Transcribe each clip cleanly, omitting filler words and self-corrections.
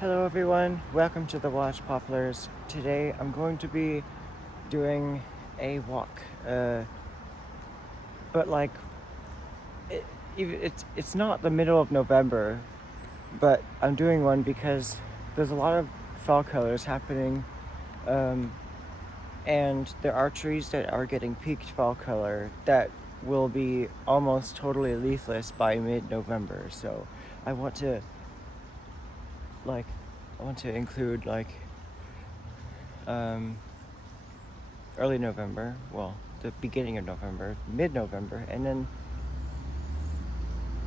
Hello everyone, welcome to the Watch Poplars. Today I'm going to be doing a walk, but like it's not the middle of November, but I'm doing one because there's a lot of fall colors happening, and there are trees that are getting peaked fall color that will be almost totally leafless by mid-November. So I want to like I want to include um, early November, well, the beginning of November, mid-November, and then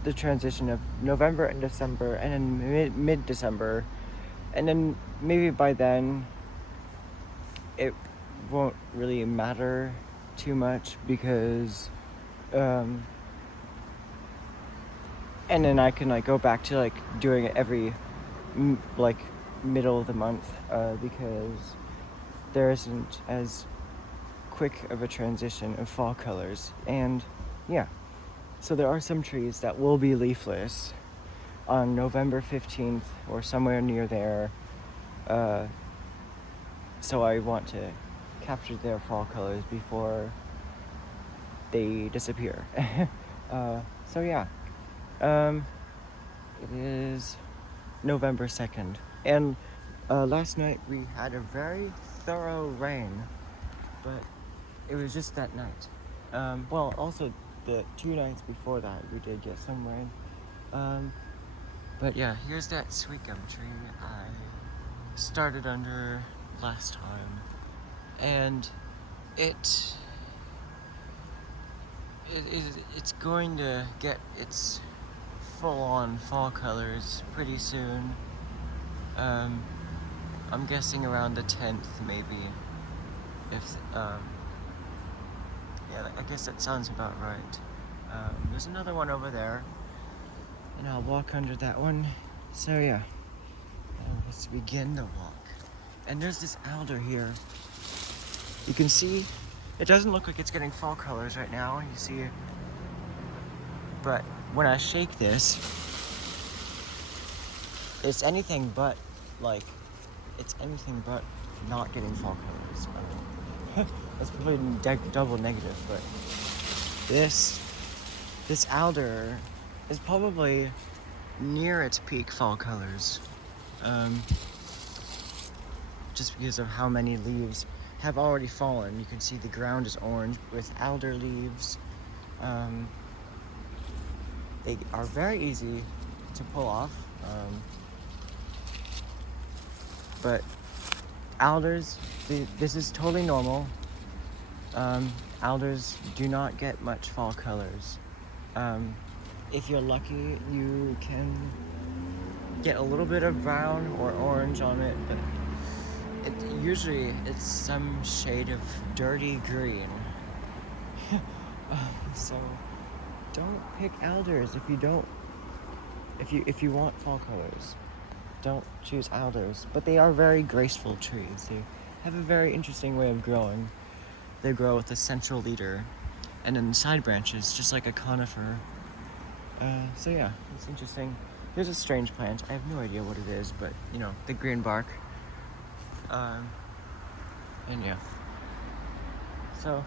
the transition of November and December, and then mid-December, and then maybe by then it won't really matter too much because, and then I can go back to doing it every like middle of the month because there isn't as quick of a transition of fall colors. And yeah, so there are some trees that will be leafless on November 15th or somewhere near there. So I want to capture their fall colors before they disappear. So yeah, it is November 2nd. And last night we had a very thorough rain, but it was just that night. Well, also the 2 nights before that we did get some rain. But yeah, here's that sweet gum tree I started under last time, and it it's going to get its full-on fall colors pretty soon. I'm guessing around the 10th, maybe. If yeah, I guess that sounds about right. There's another one over there, and I'll walk under that one. So yeah, let's begin the walk. And there's this alder here. You can see it doesn't look like it's getting fall colors right now. You see, but when I shake this, it's anything but like it's anything but not getting fall colors. That's probably double negative, but this alder is probably near its peak fall colors, just because of how many leaves have already fallen. You can see the ground is orange with alder leaves. They are very easy to pull off, but alders, this is totally normal. Alders do not get much fall colors. If you're lucky, you can get a little bit of brown or orange on it, but usually it's some shade of dirty green. So don't pick alders if you want fall colors. Don't choose alders, but they are very graceful trees. They have a very interesting way of growing. They grow with a central leader, and then side branches, just like a conifer. So yeah, it's interesting. Here's a strange plant. I have no idea what it is, but the green bark. And yeah. So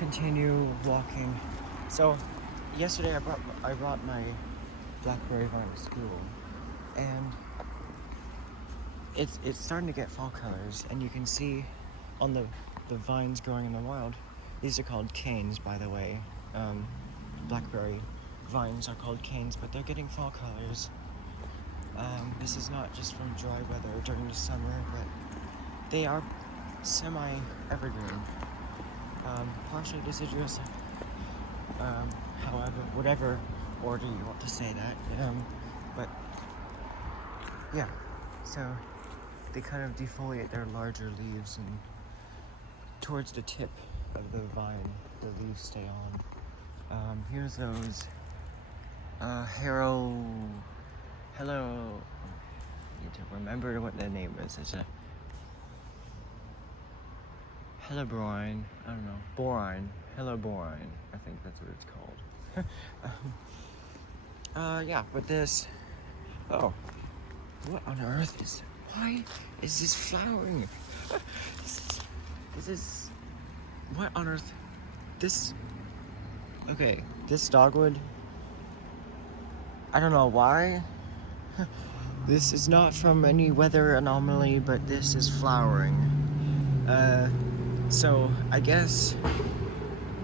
continue walking. So yesterday I brought my blackberry vine to school, and it's starting to get fall colors, and you can see on the vines growing in the wild. These are called canes, by the way. Blackberry vines are called canes, but they're getting fall colors. This is not just from dry weather during the summer, but they are semi-evergreen. Partially deciduous, however, whatever order you want to say that. But yeah, so they kind of defoliate their larger leaves, and towards the tip of the vine, the leaves stay on. Here's those hello. I need to remember what the name is. It's a helleborine. I don't know. Borine. Helleborine. I think that's what it's called. Yeah, but this. Oh, what on earth is... Why is this flowering? This is... What on earth? This... Okay, this dogwood... I don't know why. This is not from any weather anomaly, but this is flowering. So I guess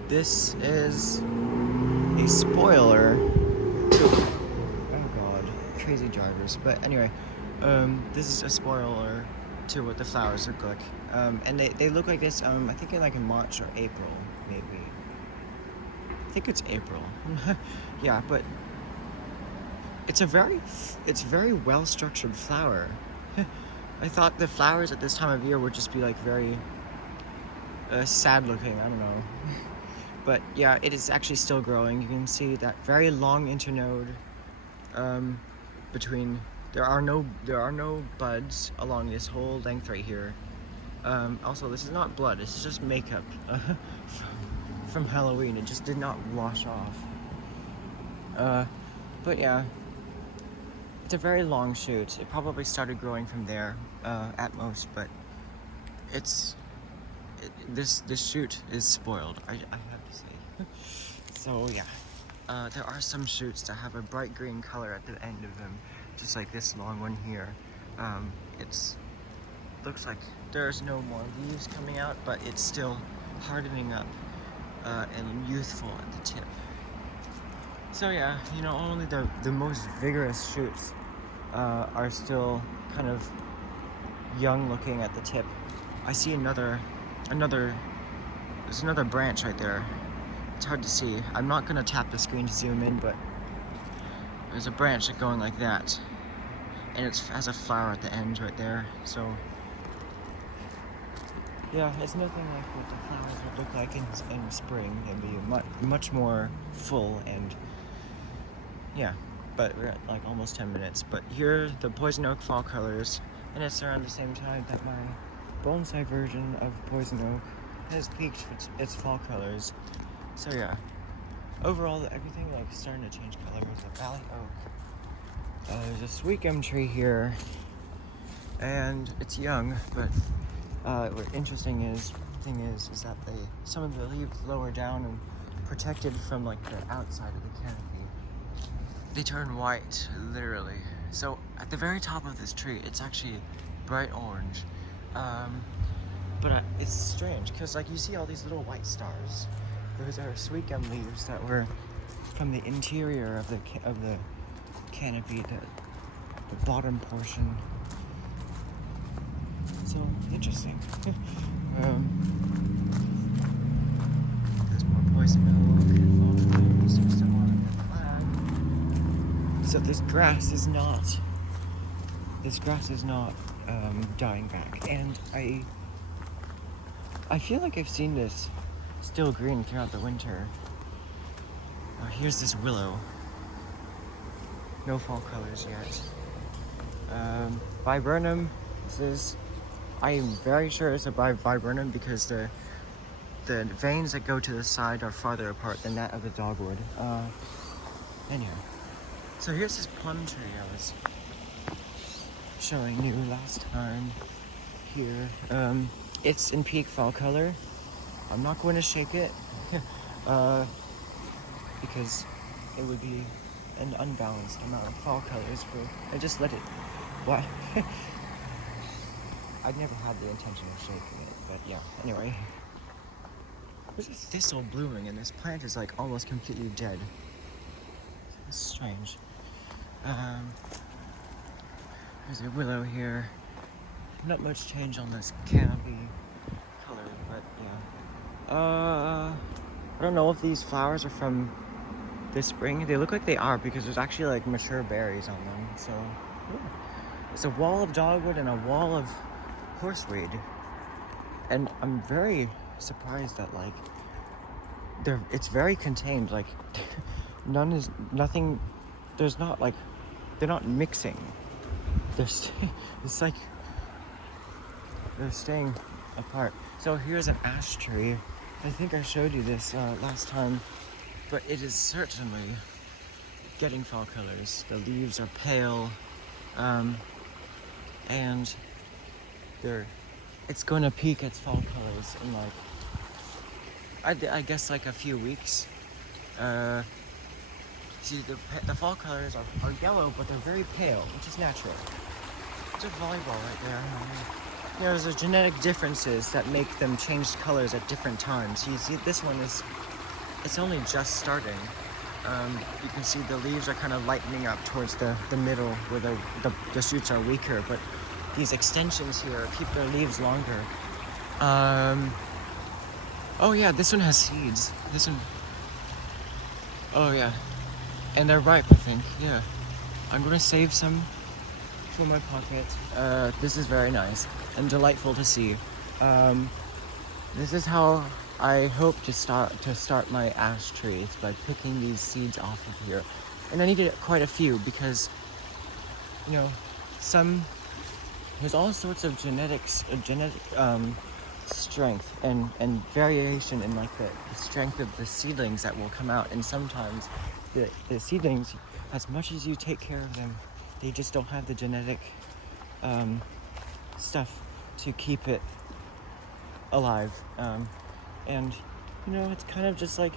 this is a spoiler to... Oh god, crazy drivers. But anyway, this is a spoiler to what the flowers look like. And they look like this, I think in March or April, maybe. I think it's April. Yeah, but it's very well-structured flower. I thought the flowers at this time of year would just be like very sad looking, I don't know. But yeah, it is actually still growing. You can see that very long internode between... There are no buds along this whole length right here. Also, this is not blood, this is just makeup from Halloween. It just did not wash off. But yeah, it's a very long shoot. It probably started growing from there at most, but this shoot is spoiled, I have to say. So yeah, there are some shoots that have a bright green color at the end of them, just like this long one here. Looks like there's no more leaves coming out, but it's still hardening up and youthful at the tip. So yeah, you know, only the most vigorous shoots are still kind of young looking at the tip. I see there's another branch right there. It's hard to see. I'm not gonna tap the screen to zoom in, but there's a branch going like that, and it has a flower at the end right there. So yeah, it's nothing like what the flowers would look like in spring. It'd be much more full and yeah. But we're at like almost 10 minutes. But here, the poison oak fall colors, and it's around the same time that my bonsai version of poison oak has peaked its fall colors. So yeah, overall everything like starting to change colors. The valley oak. There's a sweet gum tree here, and it's young. But what interesting thing is that some of the leaves lower down and protected from like the outside of the canopy, they turn white, literally. So at the very top of this tree, it's actually bright orange. But it's strange because like you see all these little white stars. Those are sweet gum leaves that were from the interior of the canopy, the bottom portion. So interesting. There's more poison oak. Still on the flag. So this grass is not dying back, and I feel like I've seen this still green throughout the winter. Here's this willow. No fall colors yet. Viburnum. I am very sure it's a viburnum because the veins that go to the side are farther apart than that of the dogwood. Anyhow, so here's this plum tree I was showing you last time. Here, it's in peak fall color. I'm not going to shake it because it would be an unbalanced amount of fall colors. I just let it. What? I'd never had the intention of shaking it, but yeah. Anyway, there's a thistle blooming, and this plant is like almost completely dead. It's strange. There's a willow here. Not much change on this canopy color, but yeah. I don't know if these flowers are from this spring. They look like they are because there's actually like mature berries on them. So yeah. It's a wall of dogwood and a wall of horseweed, and I'm very surprised that like it's very contained. Like nothing. There's not like they're not mixing. It's like they're staying apart. So here's an ash tree. I think I showed you this last time, but it is certainly getting fall colors. The leaves are pale. And it's going to peak its fall colors in like I guess like a few weeks. See, the fall colors are yellow, but they're very pale, which is natural. It's a volleyball right there. There's a genetic differences that make them change colors at different times. You see, this one it's only just starting. You can see the leaves are kind of lightening up towards the middle where the shoots are weaker, but these extensions here keep their leaves longer. Oh yeah, this one has seeds. This one, oh yeah, and they're ripe, I think. Yeah, I'm gonna save some for my pocket. This is very nice and delightful to see. This is how I hope to start my ash trees, by picking these seeds off of here. And I needed quite a few because, you know, there's all sorts of genetic strength and variation in like the strength of the seedlings that will come out. And sometimes the seedlings, as much as you take care of them, they just don't have the genetic stuff to keep it alive. And you know, it's kind of just like,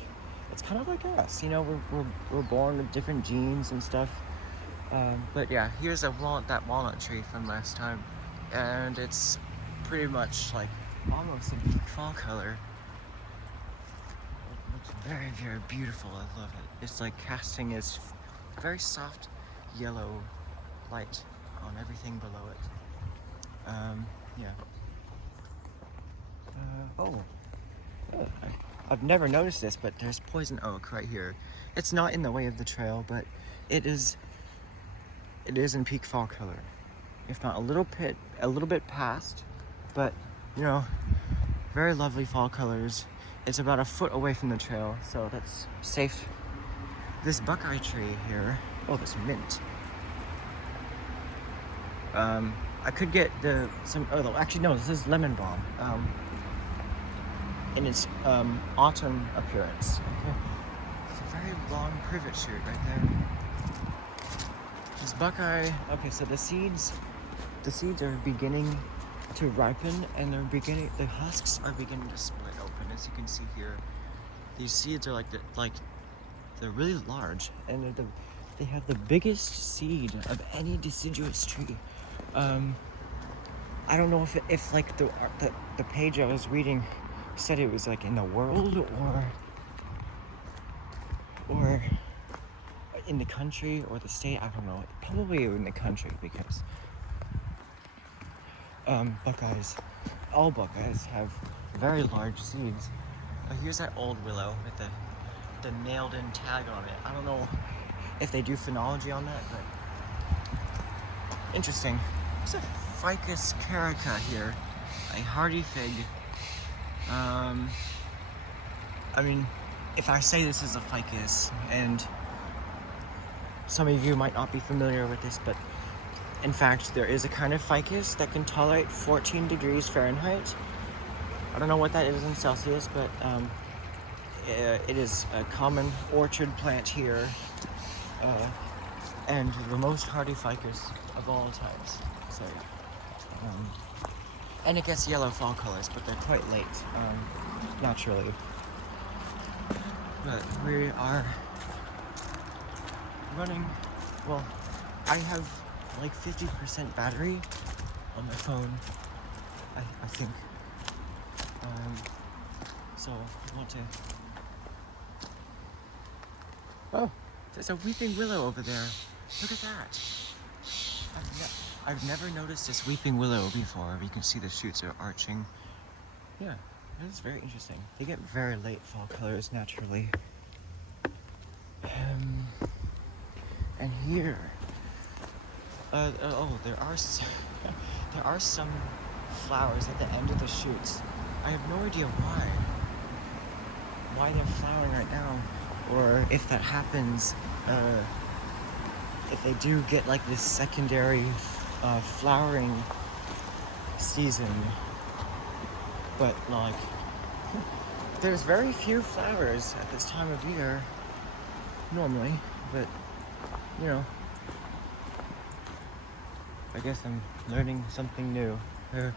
it's kind of like us, you know, we're born with different genes and stuff. But yeah, here's that walnut tree from last time, and it's pretty much like almost a peak fall color. It looks very, very beautiful. I love it. It's like casting its very soft yellow light on everything below it. Yeah. I've never noticed this, but there's poison oak right here. It's not in the way of the trail, but it is in peak fall color. If not a little bit past, but you know, very lovely fall colors. It's about a foot away from the trail, so that's safe. This buckeye tree here, oh, this mint. I could get actually no, this is lemon balm. In its autumn appearance. It's a very long privet shoot right there. This buckeye, okay, so the seeds are beginning to ripen, and the husks are beginning to split open. As you can see here, these seeds are they're really large, and they have the biggest seed of any deciduous tree. I don't know if like the page I was reading said it was like in the world or in the country or the state. I don't know. Probably in the country, because all buckeyes have very large seeds. Here's that old willow with the nailed in tag on it. I don't know if they do phenology on that, but interesting. There's a Ficus carica here, a hardy fig. I mean, if I say this is a ficus, and some of you might not be familiar with this, but in fact, there is a kind of ficus that can tolerate 14 degrees Fahrenheit. I don't know what that is in Celsius, but it is a common orchard plant here, and the most hardy ficus of all times. So, and it gets yellow fall colors, but they're quite late, naturally. But we are running, well, I have like 50% battery on my phone, I think. So I want to, oh, there's a weeping willow over there. Look at that. I've never noticed this weeping willow before. You can see the shoots are arching. Yeah, that is very interesting. They get very late fall colors naturally. And here, there are some flowers at the end of the shoots. I have no idea why they're flowering right now, or if that happens, if they do get like this secondary flowering season. But like, there's very few flowers at this time of year normally, but you know, I guess I'm learning something new. Yeah.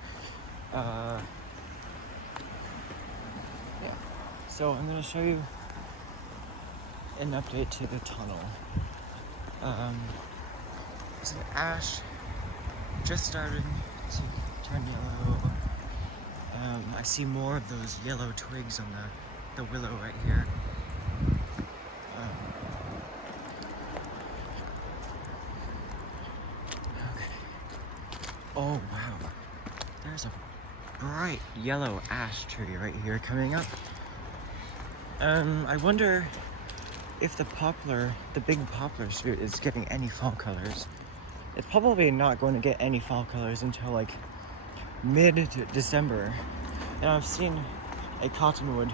So I'm gonna show you an update to the tunnel. It's an ash just started to turn yellow. I see more of those yellow twigs on the willow right here. Okay. Oh wow, there's a bright yellow ash tree right here coming up. I wonder if the big poplar shoot is getting any fall colors. It's probably not going to get any fall colors until like mid-December. And I've seen a cottonwood.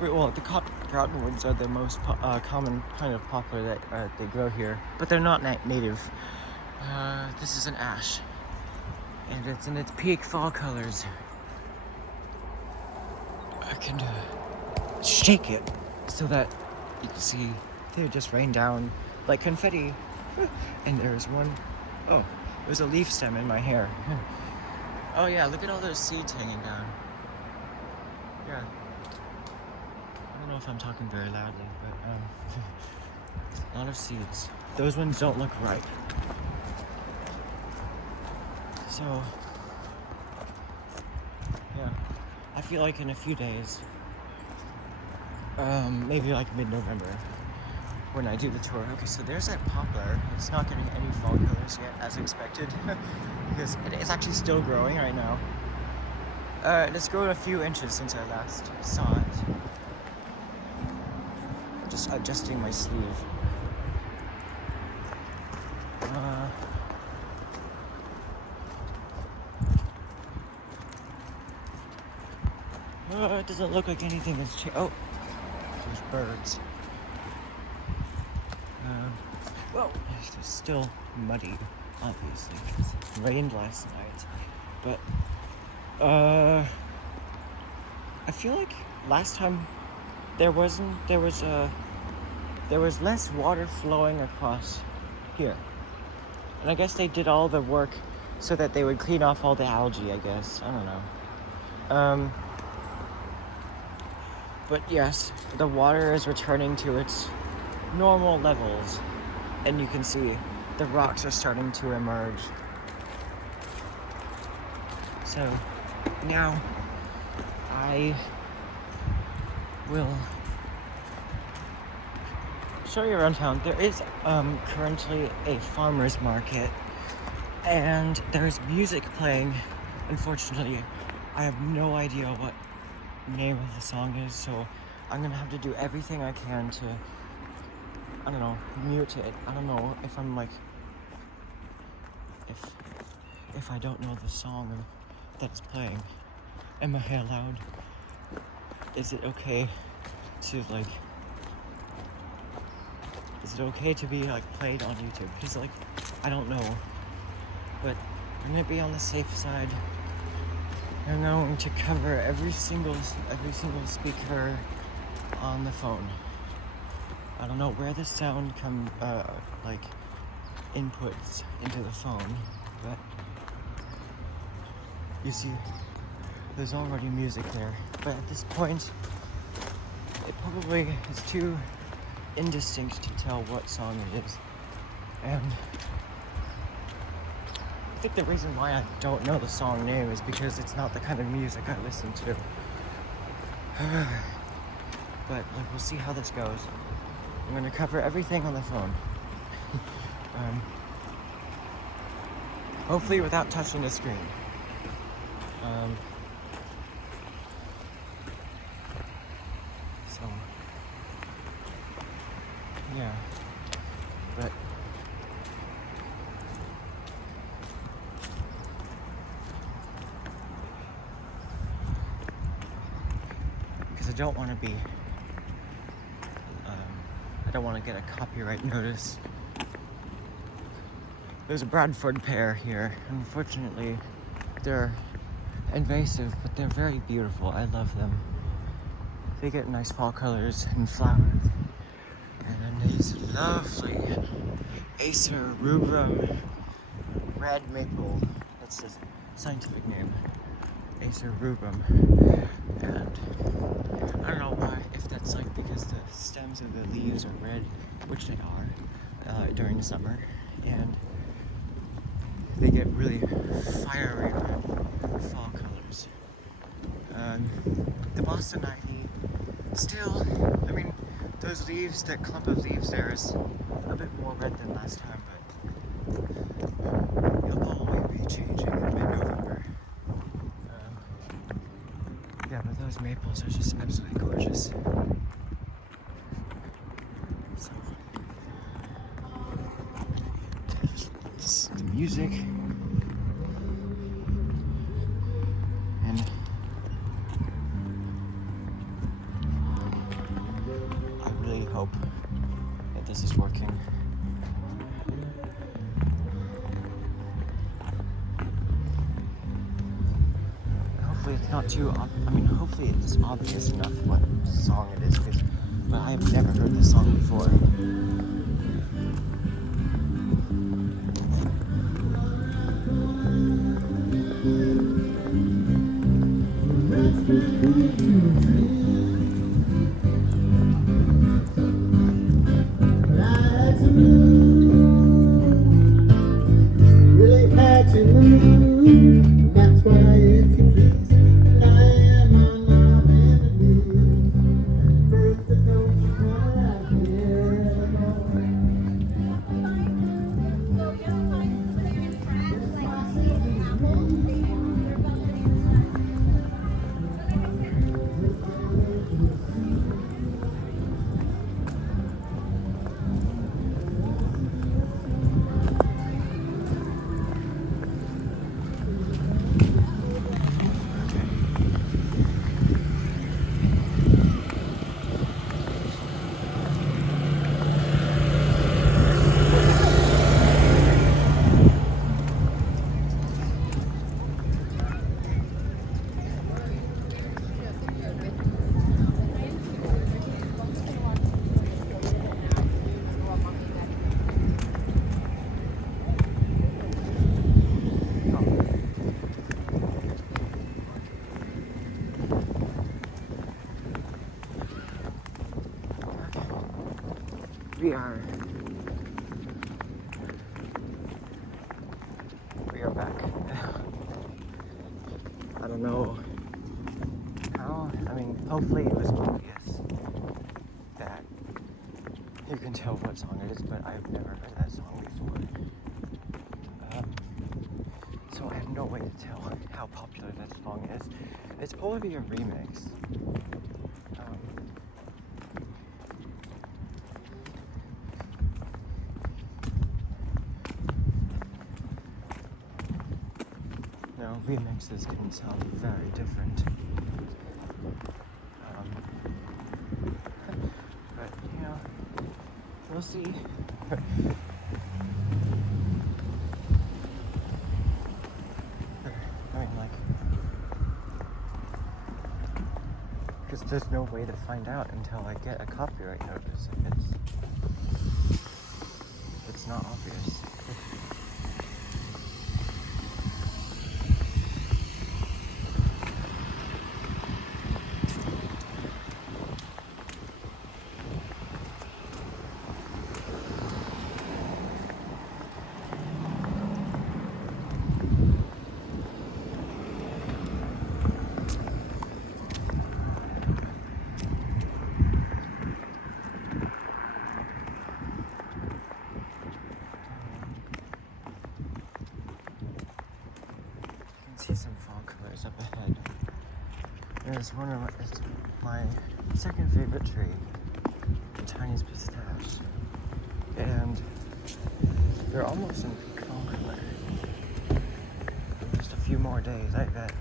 Well, the cottonwoods are the most common kind of poplar that they grow here, but they're not native. This is an ash, and it's in its peak fall colors. I can shake it so that you can see they just rain down like confetti. And there's one. Oh, there's a leaf stem in my hair. Oh yeah, look at all those seeds hanging down. Yeah. I don't know if I'm talking very loudly, but a lot of seeds. Those ones don't look ripe. So yeah, I feel like in a few days, maybe like mid-November, when I do the tour. Okay, so there's that poplar. It's not getting any fall colors yet, as expected, because it's actually still growing right now. It's grown a few inches since I last saw it. Just adjusting my sleeve. It doesn't look like anything has changed. Oh, there's birds. Well, it's still muddy, obviously, because it rained last night. But, I feel like last time there was less water flowing across here. And I guess they did all the work so that they would clean off all the algae, I guess. I don't know. But yes, the water is returning to its normal levels. And you can see the rocks are starting to emerge. So now I will show you around town. There is currently a farmer's market, and there's music playing. Unfortunately, I have no idea what name of the song is, so I'm gonna have to do everything I can to, I don't know, mute it. I don't know if I'm like, if I don't know the song that's playing, am I allowed? Is it okay to like, is it okay to be like played on YouTube? Because like, I don't know, but I'm gonna be on the safe side. I'm going to cover every single speaker on the phone. I don't know where the sound like inputs into the phone, but you see, there's already music there. But at this point, it probably is too indistinct to tell what song it is. And I think the reason why I don't know the song name is because it's not the kind of music I listen to. But like, we'll see how this goes. I'm gonna cover everything on the phone. Hopefully without touching the screen. So yeah, but because I don't want to be, I don't want to get a copyright notice. There's a Bradford pear here. Unfortunately, they're invasive, but they're very beautiful. I love them. They get nice fall colors and flowers. And then these lovely Acer rubrum red maple. That's the scientific name. Acer rubrum. And I don't know why, if that's like because the stems of the leaves are red, which they are, during the summer, and they get really fiery red fall colors. The Boston ivy, still, I mean, those leaves, that clump of leaves there is a bit more red than last time, but it'll probably be changing in mid-November. Yeah, but those maples are just absolutely gorgeous. So, just the music, and I really hope that this is working. Hopefully it's not too, hopefully it's obvious enough what song it is, but I have never heard this song before. Really had to move. That's why if you please, I am on my melody. First the note you call out here. We are back. I don't know how, hopefully it was obvious that you can tell what song it is, but I've never heard that song before. So I have no way to tell how popular that song is. It's probably a remix. Remixes can sound very different. But, we'll see. Because there's no way to find out until I get a copyright notice if it's not obvious. See some fall colors up ahead. There's it's my second favorite tree, the tiniest pistache, and they're almost in fall color. Just a few more days, I bet.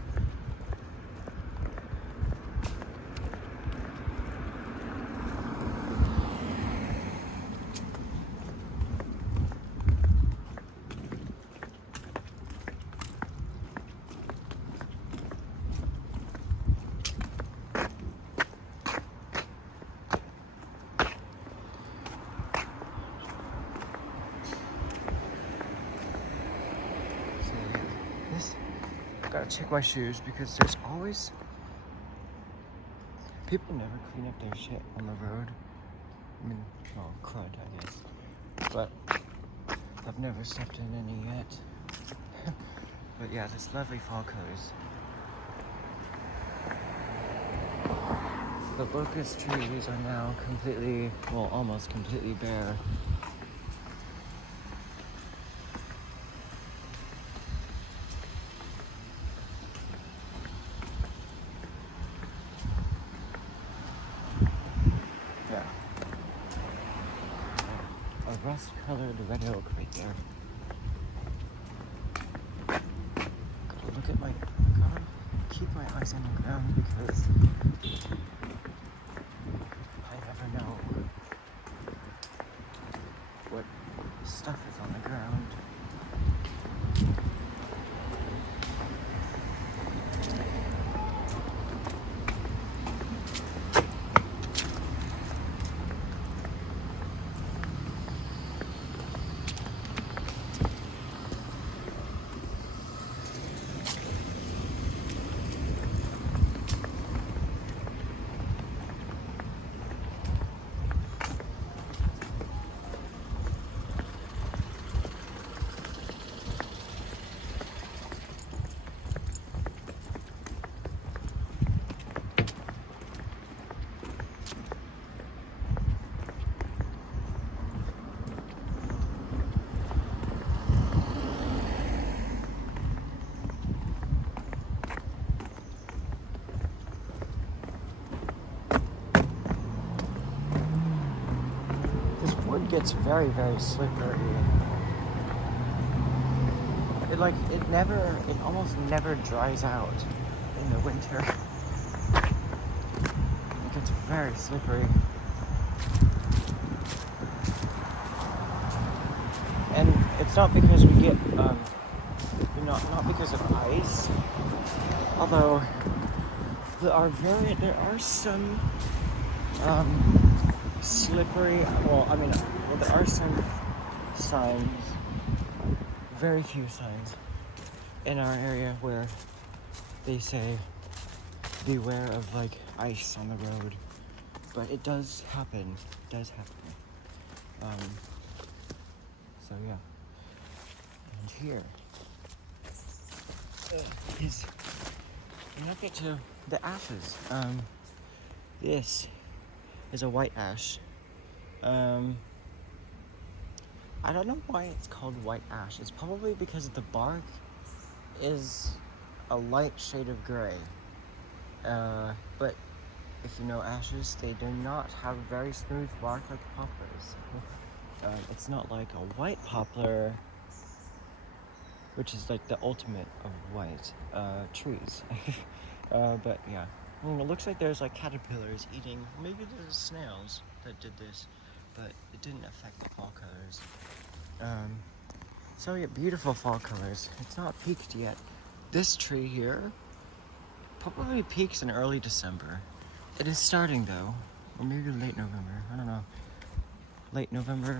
gotta check my shoes because there's always people never clean up their shit on the road. I mean, well, could I guess, but I've never stepped in any yet. But yeah, this lovely fall colors. The locust trees are now completely, well, almost completely bare. Yeah. A rust-colored red oak right there. Gotta look at my, gotta keep my eyes on the ground because I never know what stuff is on the ground. This wood gets very, very slippery. It almost never dries out in the winter. It gets very slippery. And it's not because we get, not because of ice, although there are some, slippery, there are some signs, very few signs in our area where they say beware of like ice on the road, but it does happen. So yeah, and here is and I'll get to the ashes. This is a white ash. I don't know why it's called white ash. It's probably because the bark is a light shade of gray. But if you know ashes, they do not have very smooth bark like poplars. It's not like a white poplar, which is like the ultimate of white trees. But yeah, it looks like there's like caterpillars eating. Maybe there's snails that did this, but it didn't affect the fall colors. So yeah, beautiful fall colors. It's not peaked yet. This tree here probably peaks in early December. It is starting though, or maybe late November. I don't know. Late November.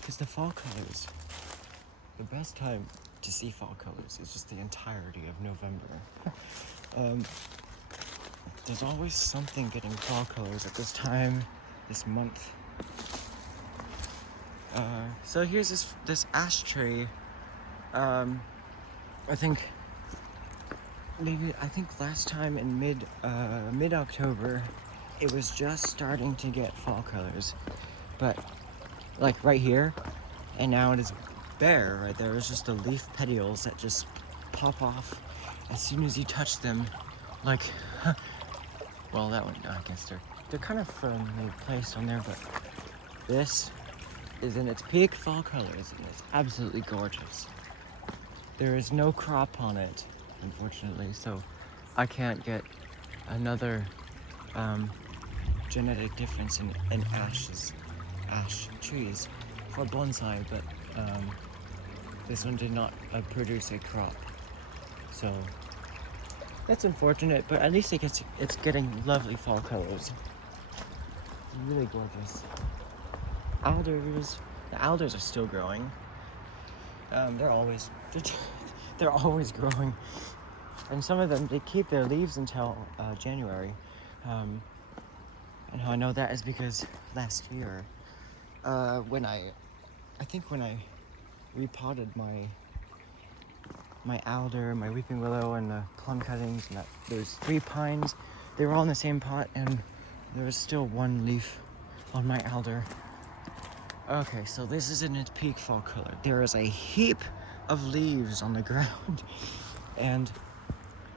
Because the fall colors, the best time to see fall colors is just the entirety of November. There's always something getting fall colors at this time, this month. So here's this ash tree. I think last time in mid-October, it was just starting to get fall colors, but like right here, and now it is bare right there. It's just the leaf petioles that just pop off as soon as you touch them. Like, well, that one, I guess they're kind of firmly placed on there, but this is in its peak fall colors, and it's absolutely gorgeous. There is no crop on it, unfortunately, so I can't get another genetic difference in ash trees for bonsai, but this one did not produce a crop, so that's unfortunate. But at least it's getting lovely fall colors. Really gorgeous. The alders are still growing. They're always they're always growing, and some of them they keep their leaves until January. And how I know that is because last year, when I think when I repotted my alder, my weeping willow, and the plum cuttings, and those 3 pines, they were all in the same pot, and there was still 1 leaf on my alder. Okay, so this is in its peak fall color. There is a heap of leaves on the ground, and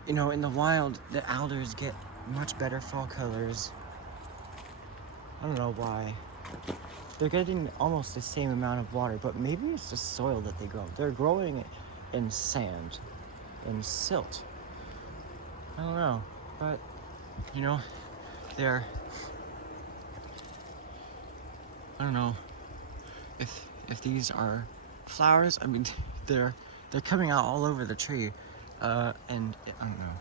you know, in the wild, the alders get much better fall colors. I don't know why. They're getting almost the same amount of water, but maybe it's the soil that they grow. They're growing in sand, in silt. I don't know, but you know, they're. I don't know if these are flowers. I mean, they're coming out all over the tree, and I don't know.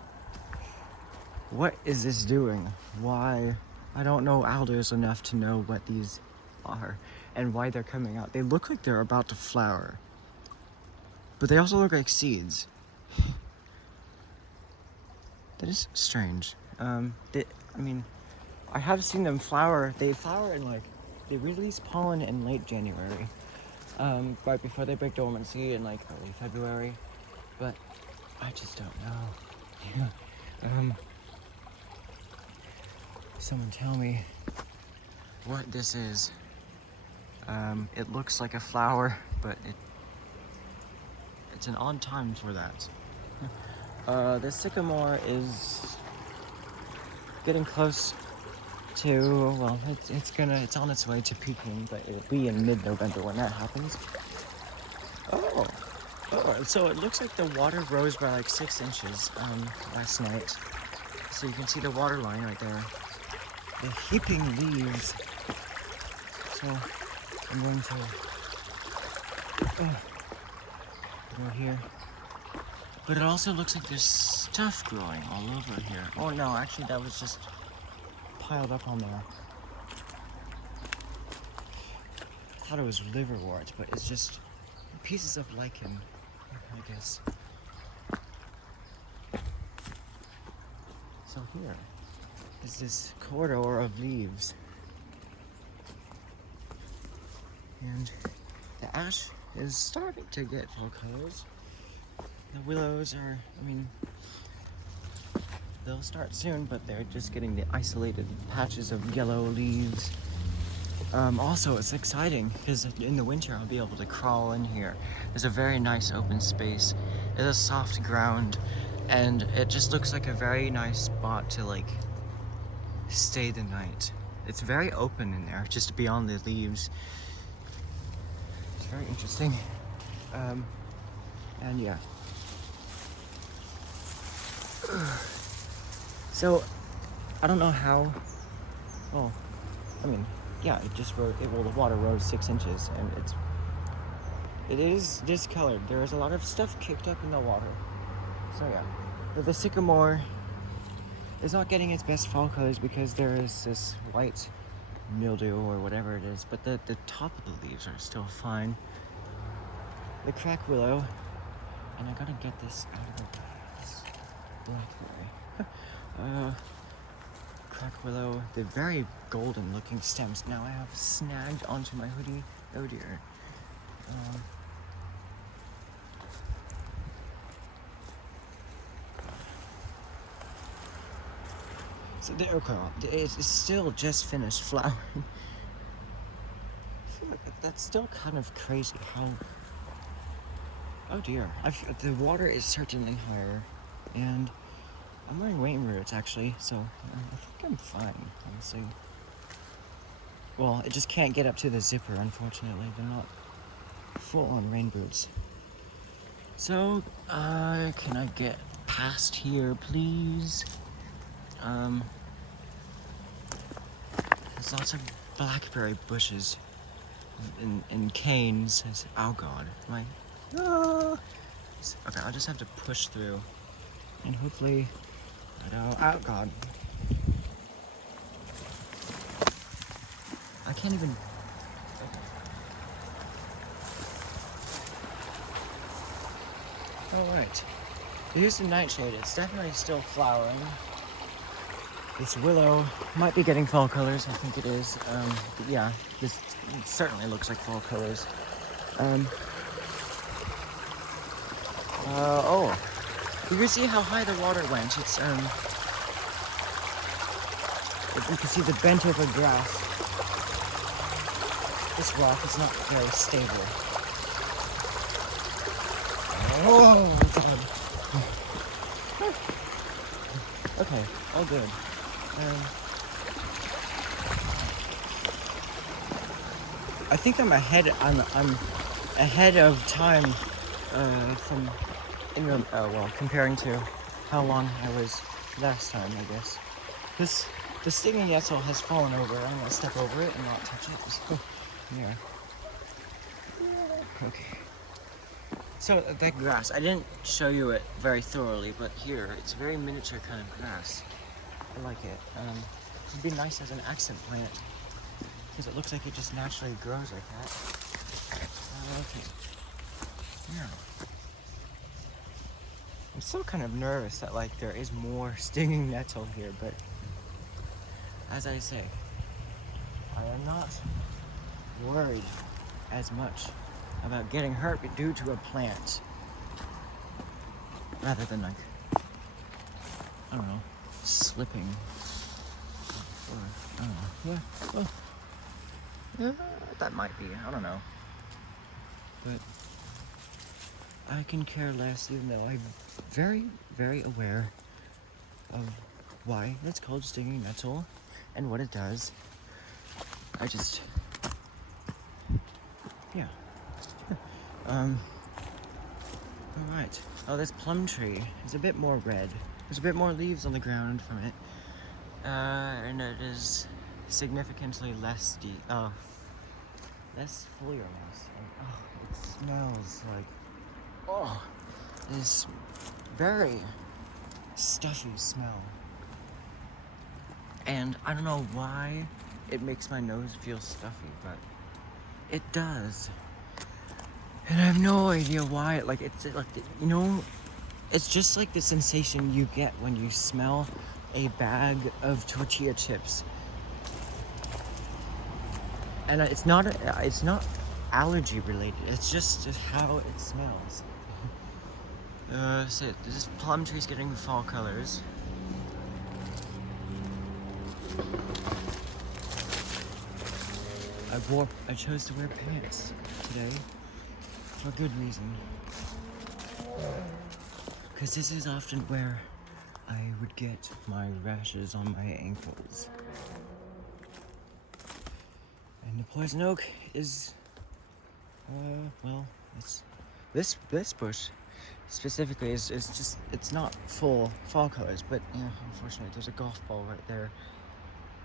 What is this doing? Why? I don't know alders enough to know what these are and why they're coming out. They look like they're about to flower, but they also look like seeds. That is strange. I mean, I have seen them flower. They flower in they release pollen in late January, right before they break dormancy in early February, but I just don't know. Yeah. Someone tell me what this is. It looks like a flower, but it's an odd time for that. The sycamore is getting close to, well, it's on its way to peaking, but it'll be in mid-November when that happens. Oh, so it looks like the water rose by 6 inches last night. So you can see the water line right there. The heaping leaves. So I'm going to go here. But it also looks like there's stuff growing all over here. Oh no, actually that was just piled up on there. I thought it was liverwort, but it's just pieces of lichen, I guess. So here is this corridor of leaves. And the ash is starting to get fall colors. The willows are, they'll start soon, but they're just getting the isolated patches of yellow leaves. Also, it's exciting because in the winter I'll be able to crawl in here. There's a very nice open space. It's a soft ground, and it just looks like a very nice spot to stay the night. It's very open in there, just beyond the leaves. It's very interesting. And yeah. So, I don't know how. Well, yeah, the water rose 6 inches, and it is discolored. There is a lot of stuff kicked up in the water. So yeah, but the sycamore is not getting its best fall colors because there is this white mildew or whatever it is. But the top of the leaves are still fine. The crack willow, and I gotta get this out of this blackberry. Crack willow, the very golden looking stems now I have snagged onto my hoodie. Oh dear. So there, okay, it's still just finished flowering. I feel like that's still kind of crazy how. Oh dear, the water is certainly higher, and I'm wearing rain boots actually, so I think I'm fine, honestly. Well, it just can't get up to the zipper, unfortunately. They're not full-on rain boots. So, can I get past here, please? There's lots of blackberry bushes and canes. Oh god, okay, I'll just have to push through, and hopefully, oh god, I can't even. Alright. Here's the nightshade. It's definitely still flowering. This willow might be getting fall colors. I think it is. But yeah, this certainly looks like fall colors. Oh. You can see how high the water went. It's, you can see the bent over grass. This rock is not very stable. Oh, God. Okay, all good. I think I'm ahead of time from comparing to how long I was last time, I guess. The stinging nettle has fallen over. I'm gonna step over it and not touch it. Yeah. Okay. So that grass, I didn't show you it very thoroughly, but here it's a very miniature kind of grass. I like it. It'd be nice as an accent plant because it looks like it just naturally grows like that. Okay. Yeah. I'm still kind of nervous that like there is more stinging nettle here, but as I say, I am not worried as much about getting hurt due to a plant rather than like, I don't know, slipping. Or, I don't know. Yeah, well, yeah, that might be, I don't know. But I can care less, even though I'm very, very aware of why it's called stinging nettle and what it does. I just, yeah. Alright. Oh, this plum tree is a bit more red. There's a bit more leaves on the ground from it. And it is significantly less less foliarness. And, oh, it smells like, oh, this very stuffy smell. And I don't know why it makes my nose feel stuffy, but it does. And I have no idea why. It's like, you know, it's just like the sensation you get when you smell a bag of tortilla chips. And it's not allergy related. It's just how it smells. So this plum tree's getting fall colors. I chose to wear pants today for good reason. Because this is often where I would get my rashes on my ankles. And the poison oak is, well, this bush specifically is just, it's not full fall colors, but yeah, unfortunately there's a golf ball right there.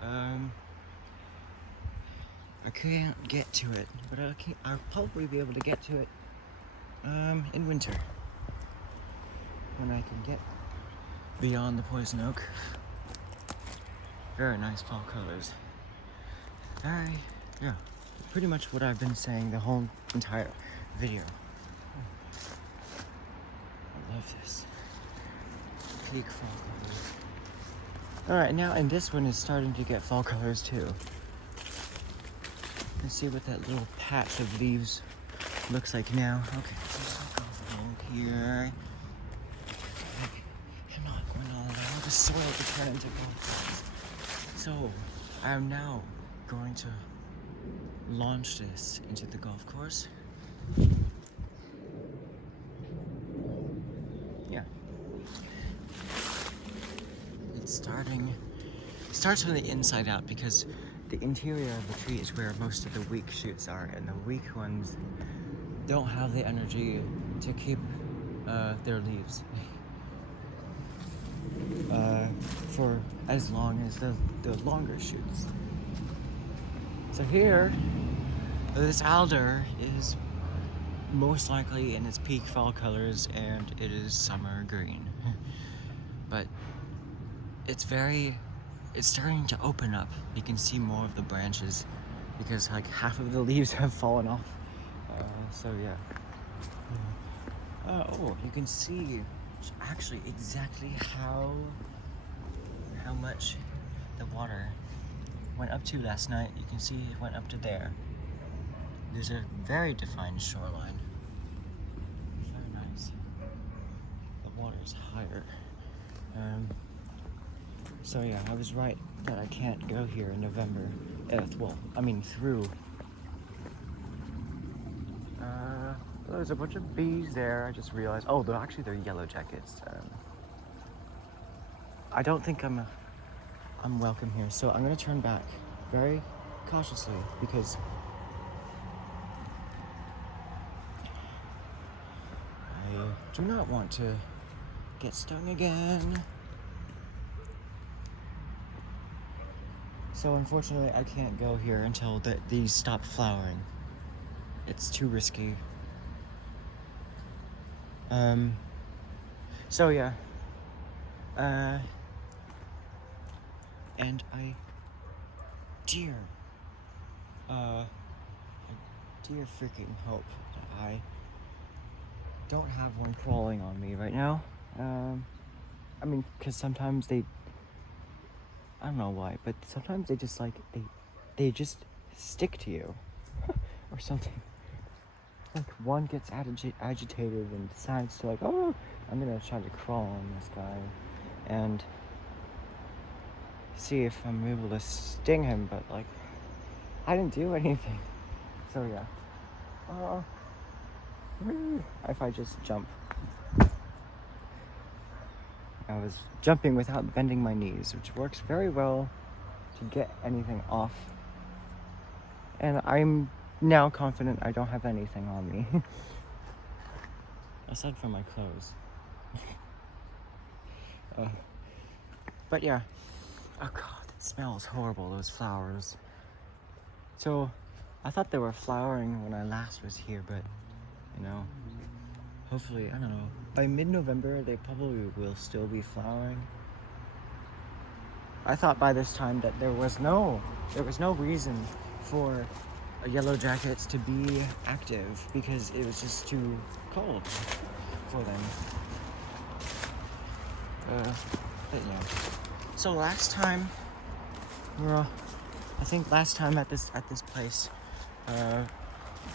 I can't get to it, but I'll probably be able to get to it in winter when I can get beyond the poison oak. Very nice fall colors. Yeah, pretty much what I've been saying the whole entire video. I love this. Peak fall colors. Alright, now, and this one is starting to get fall colors too. Let's see what that little patch of leaves looks like now. Okay, so go here. I'm not going to allow the soil to turn into golf course. So, I'm now going to launch this into the golf course. Yeah. It's starts from the inside out because the interior of the tree is where most of the weak shoots are, and the weak ones don't have the energy to keep their leaves for as long as the longer shoots. So here, this alder is most likely in its peak fall colors, and it is summer green. But it's starting to open up. You can see more of the branches because like half of the leaves have fallen off. So yeah. Oh, you can see actually exactly how much the water went up to last night. You can see it went up to there. There's a very defined shoreline. Very nice. The water is higher. So yeah, I was right that I can't go here in November. Well, I mean through. There's a bunch of bees there. I just realized. Oh, they're yellow jackets. I don't think I'm welcome here, so I'm gonna turn back very cautiously because I do not want to get stung again. So unfortunately, I can't go here until these stop flowering. It's too risky. So yeah. And I dear freaking hope that I don't have one crawling on me right now. I mean, because sometimes I don't know why, but sometimes they just they just stick to you or something. Like one gets agitated and decides to oh, I'm gonna try to crawl on this guy and see if I'm able to sting him, but I didn't do anything. So yeah. If I just jump. I was jumping without bending my knees, which works very well to get anything off. And I'm now confident I don't have anything on me. Aside from my clothes. But yeah. Oh god, it smells horrible, those flowers. So, I thought they were flowering when I last was here, but, hopefully, I don't know, by mid-November they probably will still be flowering. I thought by this time that there was no reason for yellow jackets to be active because it was just too cold for them. But yeah. So last time, I think last time at this place,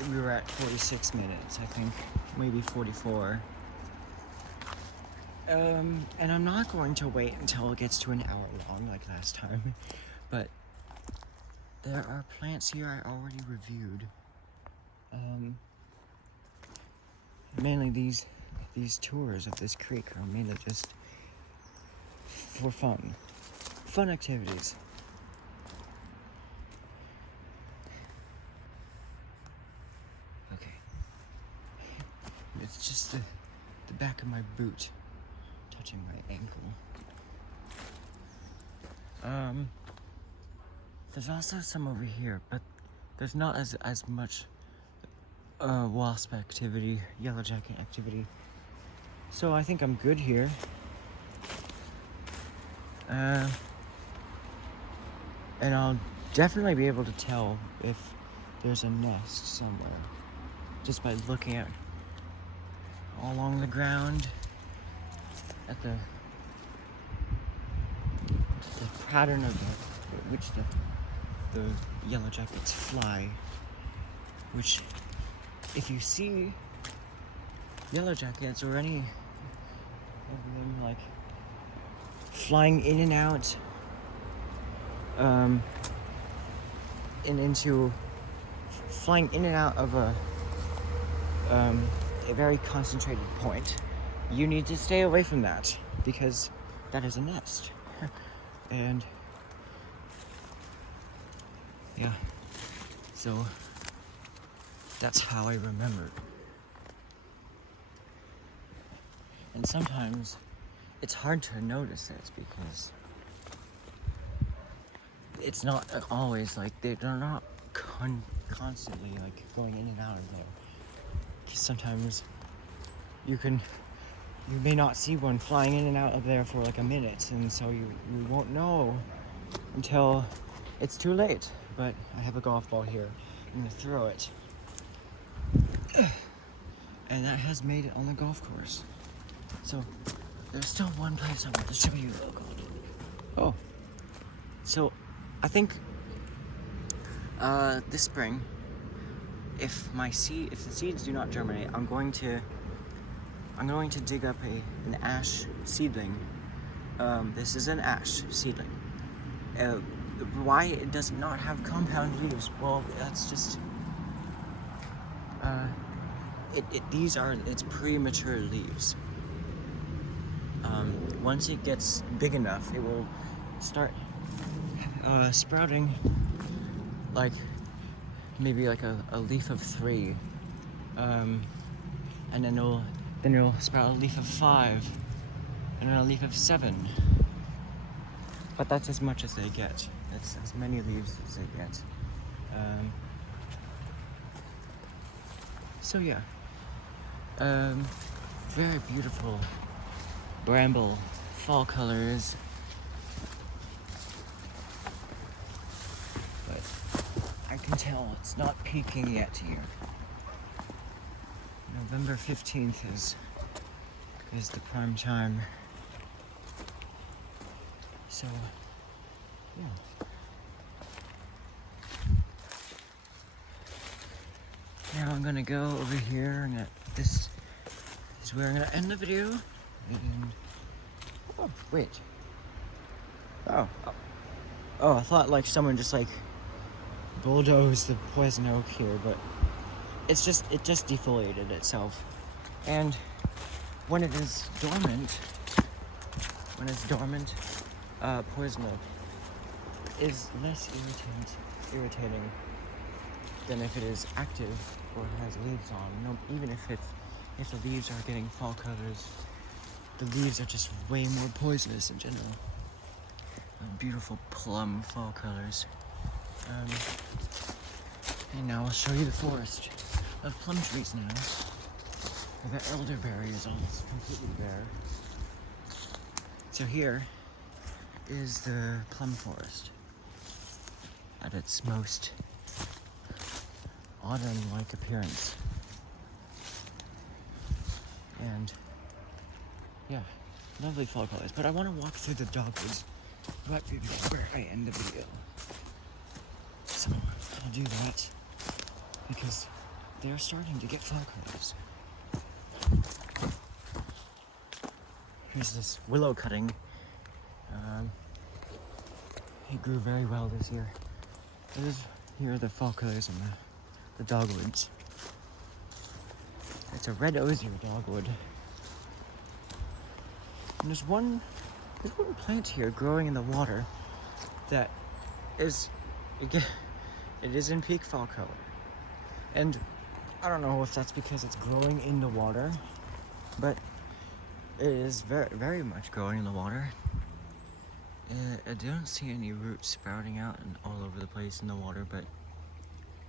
we were at 46 minutes. I think maybe 44. And I'm not going to wait until it gets to an hour long like last time, but there are plants here I already reviewed. Mainly these tours of this creek are mainly just for fun activities. Okay, it's just the back of my boot touching my ankle. There's also some over here, but there's not as much wasp activity, yellow jacket activity. So I think I'm good here. And I'll definitely be able to tell if there's a nest somewhere just by looking at all along the ground at the pattern of which the yellow jackets fly, which if you see yellow jackets or any of them flying in and out flying in and out of a very concentrated point, you need to stay away from that because that is a nest. And yeah, so that's how I remembered. And sometimes it's hard to notice it because it's not always they're not constantly going in and out of there. Sometimes you may not see one flying in and out of there for a minute, and so you won't know until it's too late. But I have a golf ball here. I'm gonna throw it. and that has made it on the golf course. So there's still one place I want to show you. Oh god. Oh. So I think this spring, if the seeds do not germinate, I'm going to dig up an ash seedling. This is an ash seedling. Why it does not have compound leaves? Well, that's just it's premature leaves. Once it gets big enough, it will start sprouting like maybe like a leaf of 3, and then it'll sprout a leaf of 5, and then a leaf of 7. But that's as much as they get. That's as many leaves as they get. So yeah, very beautiful bramble fall colors. But I can tell it's not peaking yet here. November 15th is the prime time. So, yeah. Now I'm gonna go over here, and this is where I'm gonna end the video. And oh wait. Oh, I thought like someone just like bulldozed the poison oak here, but it just defoliated itself. And when it is dormant, poison oak is less irritating than if it is active or has leaves on. No, even if the leaves are getting fall colors, the leaves are just way more poisonous in general. Beautiful plum fall colors. And now I'll show you the forest of plum trees now. The elderberry is all completely bare. So here is the plum forest at its most autumn-like appearance. And yeah, lovely fall colors. But I want to walk through the dogwoods right before I end the video. So I'll do that because they're starting to get fall colors. Here's this willow cutting. It grew very well this year. Here are the fall colors in the dogwoods. It's a red osier dogwood. And there's one plant here growing in the water that is, again, it is in peak fall color. And I don't know if that's because it's growing in the water, but it is very, very much growing in the water. I don't see any roots sprouting out and all over the place in the water, but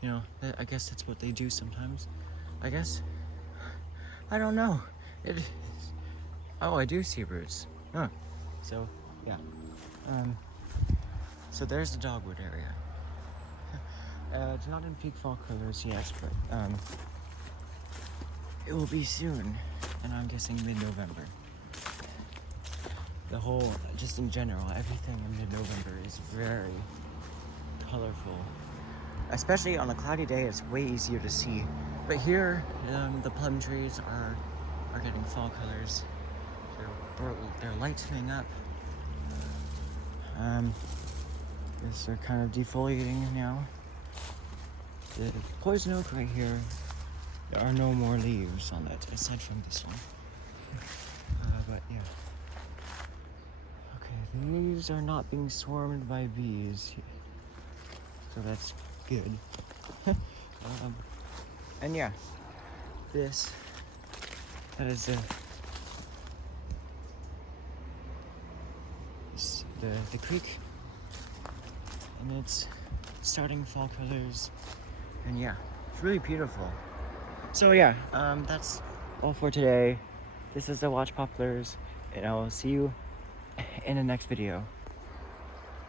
you know, I guess that's what they do sometimes. I guess. I don't know. Oh, I do see roots. Huh. So, yeah. So there's the dogwood area. It's not in peak fall colors yet, but it will be soon, and I'm guessing mid-November. The whole, just in general, everything in mid-November is very colorful. Especially on a cloudy day, it's way easier to see. But here, the plum trees are getting fall colors. They're lightening up. They're kind of defoliating now. The poison oak right here, there are no more leaves on it, aside from this one. But yeah. Okay, these are not being swarmed by bees, so that's good. And yeah, that is the creek, and it's starting fall colors, and yeah, it's really beautiful. So yeah, that's all for today. This is the Watch Poplars, and I will see you in the next video.